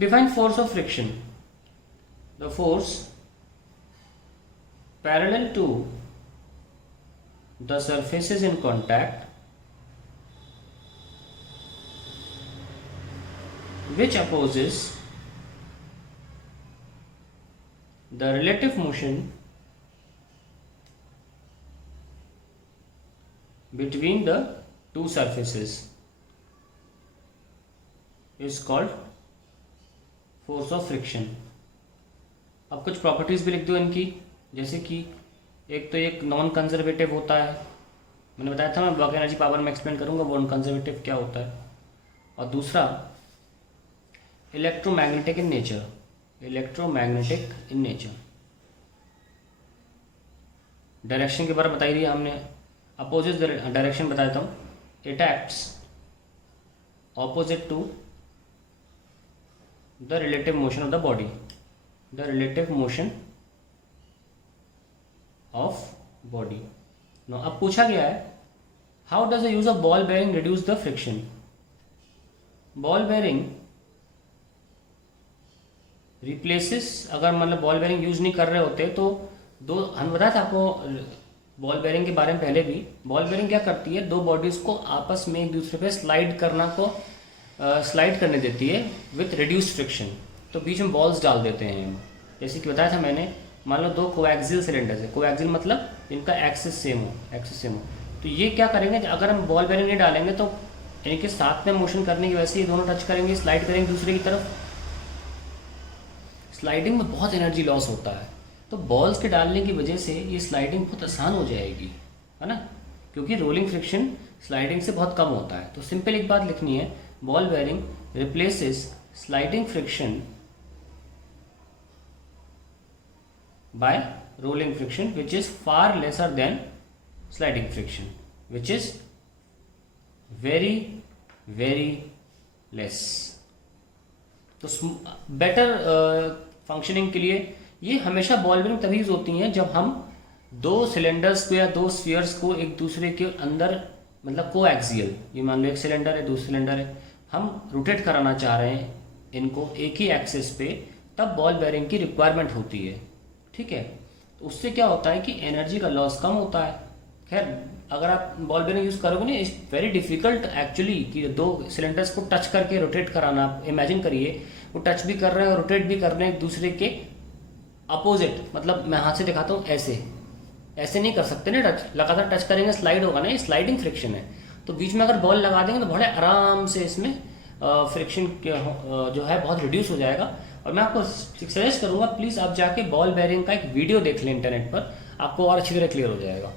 Define force of friction. The force parallel to the surfaces in contact which opposes the relative motion between the two surfaces is called force of friction. अब कुछ properties भी लिख दो इनकी, जैसे कि एक तो एक नॉन कंजर्वेटिव होता है, मैंने बताया था, मैं वर्क एनर्जी पावर में एक्सप्लेन करूंगा वो नॉन कंजर्वेटिव क्या होता है। और दूसरा electromagnetic in nature, electromagnetic in nature. Direction के बारे में बताई दिया हमने, अपोजिट डायरेक्शन बता देता हूँ, it acts opposite to the relative motion of the body, the relative motion of body. No अब पूछा गया है how does the use of ball bearing reduce the friction. Ball bearing replaces, अगर मतलब ball bearing use नहीं कर रहे होते तो दो, हम बताया था आपको बॉल बेयरिंग के बारे में पहले भी। बॉल बेयरिंग क्या करती है, दो बॉडीज को आपस में एक दूसरे पे स्लाइड करने देती है विथ रिड्यूस्ड फ्रिक्शन। तो बीच में बॉल्स डाल देते हैं, जैसे कि बताया था मैंने, मान लो दो कोएक्सियल सिलेंडर्स है, कोएक्सियल मतलब इनका एक्सिस सेम हो, तो ये क्या करेंगे, अगर हम बॉल बेयरिंग नहीं डालेंगे तो इनके साथ में मोशन करने की वजह से ये दोनों टच करेंगे, स्लाइड करेंगे दूसरे की तरफ। स्लाइडिंग में बहुत एनर्जी लॉस होता है, तो बॉल्स के डालने की वजह से ये स्लाइडिंग बहुत आसान हो जाएगी, है ना, क्योंकि रोलिंग फ्रिक्शन स्लाइडिंग से बहुत कम होता है। तो सिंपल एक बात लिखनी है, ball bearing replaces sliding friction by rolling friction which is far lesser than sliding friction, which is very less। तो बेटर फंक्शनिंग के लिए ये हमेशा बॉल बेयरिंग तभी यूज होती हैं जब हम दो सिलेंडर्स को या दो स्फीयर्स को एक दूसरे के अंदर, मतलब कोएक्सियल, ये मान लो एक सिलेंडर है, दूसरा सिलेंडर है, हम रोटेट कराना चाह रहे हैं इनको एक ही एक्सिस पे, तब बॉल बेयरिंग की रिक्वायरमेंट होती है, ठीक है। तो उससे क्या होता है कि एनर्जी का लॉस कम होता है। खैर अगर आप बॉल बेयरिंग यूज करोगे ना, इट्स वेरी डिफिकल्ट एक्चुअली कि दो सिलेंडर्स को टच करके रोटेट कराना। आप इमेजिन करिए वो टच भी कर रहे हैं और रोटेट भी कर रहे हैं एक दूसरे के अपोजिट, मतलब मैं हाथ से दिखाता हूँ, ऐसे नहीं कर सकते ना, टच लगातार टच करेंगे स्लाइड होगा ना, ये स्लाइडिंग फ्रिक्शन है। तो बीच में अगर बॉल लगा देंगे तो बड़े आराम से इसमें फ्रिक्शन जो है बहुत रिड्यूस हो जाएगा। और मैं आपको सजेस्ट करूंगा प्लीज़ आप जाके बॉल बेयरिंग का एक वीडियो देख लें इंटरनेट पर, आपको और अच्छी तरह क्लियर हो जाएगा।